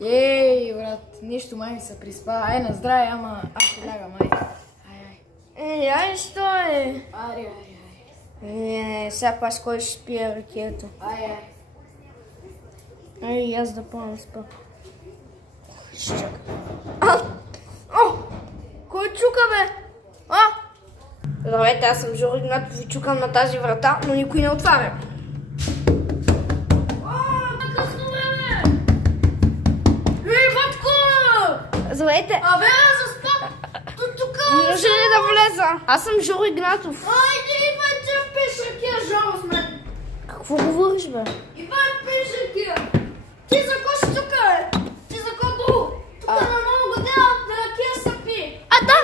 Ей, брат, нещо май ми се приспа. Ай, на здраве, ама аз ще лягам, ай. Ай, що е? Ай. Не, сега пас кой ще спие ракето. Ай. Ай, аз да по-спа. Ще чакам. Кой чука, бе? Здравейте, аз съм Жоро Игнатов и чукам на тази врата, но никой не отваря. Късно, бе! Ей, батко! Здравейте! Абе, аз заспах! Тук! Може ли да влеза? Аз съм Жоро Игнатов. Айде, идвай, че пиш ракия, Жоро с мен! Какво говориш, бе? Идвай, пиш ракия! Ти за ко ще тука, бе? Ти за ко долу? Тук на нова година ракия са пи! Да!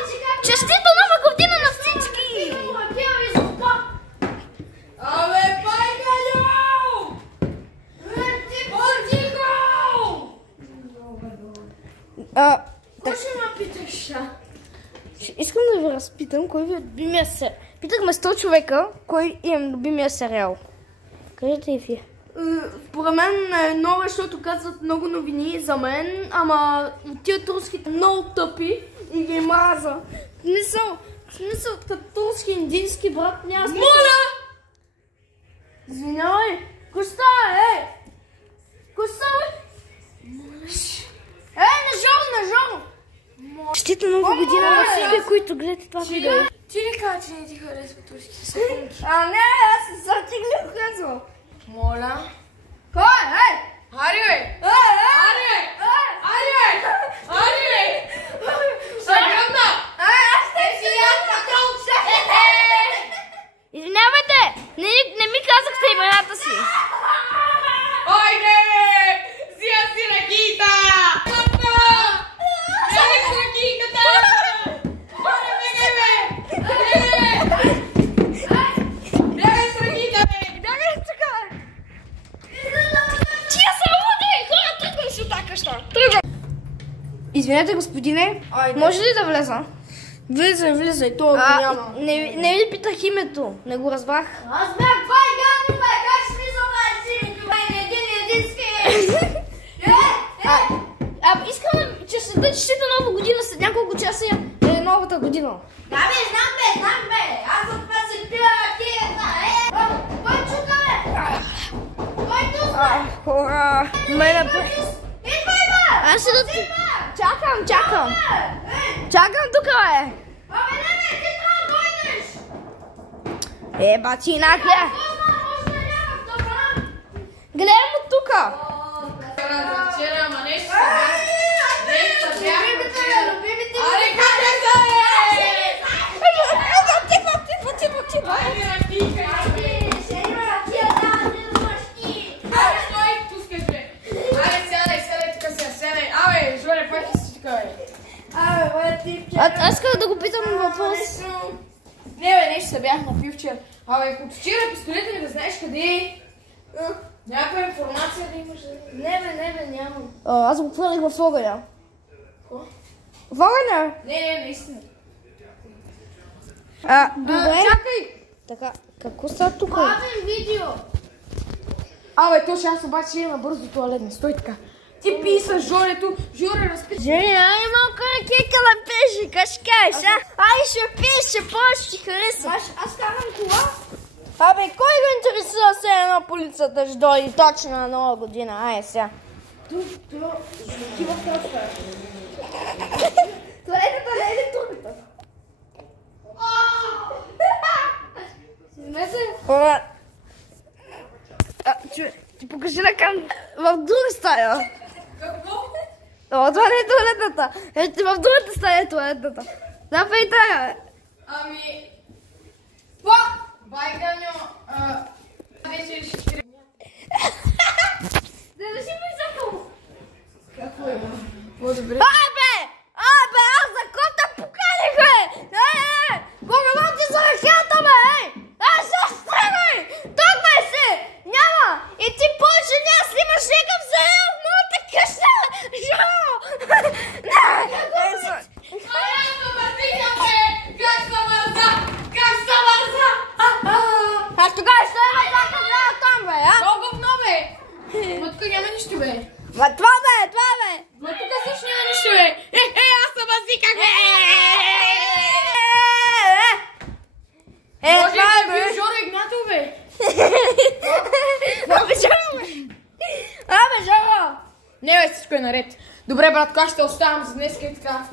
Честита нова година на всички! Ракия ви заспа! Абе, пайкалю! Ти по-тихо! Кой ще ме питаш? Искам да ви разпитам, кой ви е любимия сериал. Питахме 100 човека, кой им любимия сериал. Кажете и вие. Според мен е ново, защото казват много новини за мен, ама тия турските много тъпи и ги мраза. Смисъл, като турски, индийски брат няма смисъл. Моля! Извинявай! Кой става, Кой става? На Жоро! Честита нова година на всички, които гледате това видео. Ти ли каза, че не ти харесва турските сакунки? Не, аз съм ти го казвам. Моля? Кой? Ари, бе! Шагамна! Извинявайте! Не ми казахте имената си. Айде! Сия си ракита! Бегай с ракиката! Бегай с ракита, бе! Бягай тука! Тия са луди! Хора, тръгвам си от тази къща! Тръгвам! Извинете, господине, може ли да влеза? Влизай, това го няма. Не ви питах името, не го разбрах. Аз бях Байган, бе! Как си мисля, бе? Едински! Искам да честита нова година, след няколко часа е новата година. Да, бе, знам, бе! Аз за това си пия ракията, Кой чука, бе? Кой тука? Хора, Идвай, бе! аз ще да ти... Чакам тук, бе! Абе, не, ти трябва да дойдеш! Бачина, гледай! Гледам от тука! Вчера, ама нещо любимите! Аре, как е да Тихо! Айде, ракика! Ще има ракия, да смъщи! Абе, стой, пускаш, бе! Айде, сядай тук сега, сядай! Абе, Жоре, пак си тук, бе! Абе, бе, ти вчера... Аз исках да го питам въпрос. Не, бе, нещо се бях напил вчера. Абе, ако вчера пистолета ми да знаеш къде е? Някаква информация да имаш? Не, бе, нямам. Аз го хвърлих в огъня. Какво? В огъня? Не, наистина. Добре. Чакай! Така, какво става тук? Бавен видео! Абе, точно аз обаче имам бързо туалетна. Стой така. Ти пи с Жорето. Жоре, разпи. Жени, ай малко ракека да пеше, кашкай, ай ще пише, повече ти хареса. Аз карам кола. Абе, кой го интересува се едно полицията ще дойде точно на нова година? Ай, сега. Ти в кръвка. Туалетната не е ли турбата? Ти покажи на в друга стая. Какво? Това не е туалетната. В другата стая е туалетната. Да, пей тая. Ами... Байганьо... Вече ще ти... Да не си ме изакал. Какво има? По-добре. Абе, аз за кота поканих, бе! Говорите за ракета, бе, Аз се стремай! Тук, бе, си! Няма! И ти повече няма снимаш никакъв сериал в моята къща! Жо! Тогава ще има някакъв там, бе, Много говно, бе! Ма тук няма нищо, бе! Ма това, бе! братко, аз ще оставам за днес и така.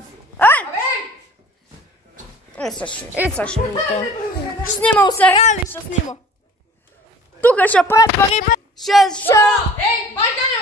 Еца ще ми те. Ще снима усерали, ще снима. Тука ще прави пари, бе. Ще... Ей, байка не